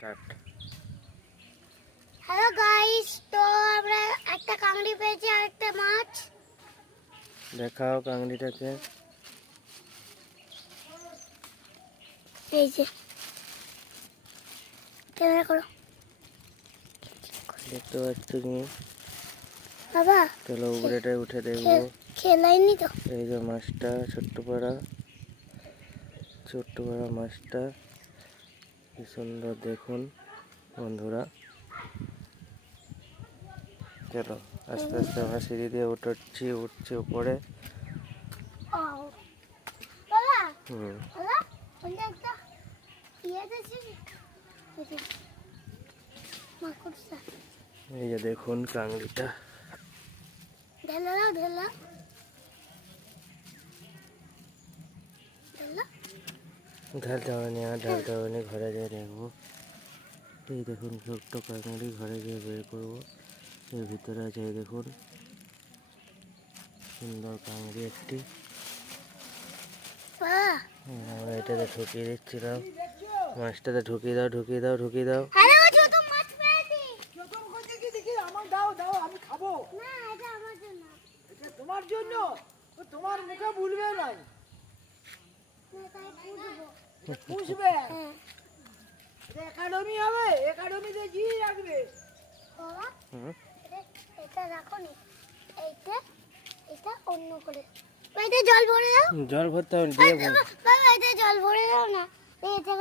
Start. Hello guys, তো আমরা একটা কাঁকড়ি পেয়েছি আর একটা মাছ। দেখাও কাঁকড়িটাকে। এই যে ক্যামেরা করো। দেখতে পাচ্ছ তুমি? বাবা চলো উপরেটায় উঠে দেখবো। খেলাইনি তো। এই যে মাছটা, ছোট্ট পাড়া মাছটা, কি সুন্দর দেখুন বন্ধুরা। চলো আস্তে আস্তে আমরা সিঁড়ি দিয়ে উঠছি উপরে। বাবা হুম, বাবা ওটা একটা ইয়ে আছে, মাকড়সা। এই যে দেখুন কাঁকড়িটা। ঢেলা দাও, ঢেলা ঢেলা। ঢালতে হবে না, ঘরে যেয়ে দেখবো। এই দেখুন ছোট্ট কাঁকড়ি, ঘরে গিয়ে বের করবো। এর ভিতরে আছে, এই দেখুন সুন্দর কাঁকড়ি একটি। বাবা আমরা এটাতে ঢুকিয়ে দিচ্ছিলাম। মাছটাতে ঢুকিয়ে দাও। আরে ও ছোট মাছ পেয়েছি। যখন করতে কি দেখি আমার দাও আমি খাবো। না, এটা আমার জন্য। এটা তোমার জন্য, ও তোমার মুখে ভুলবে না। না, তাই পুষবো। পুষবে, হ্যাঁ এটা একাডেমি হবে, একাডেমিতে কি রাখবে। বাবা হুম, এটা রাখো নি, এটা অন্য করে। বাবা, এটা জল ভরে দাও। জল ভরতে হবে দিয়ে বাবা, এটা জল ভরে দাও না। এই জায়গা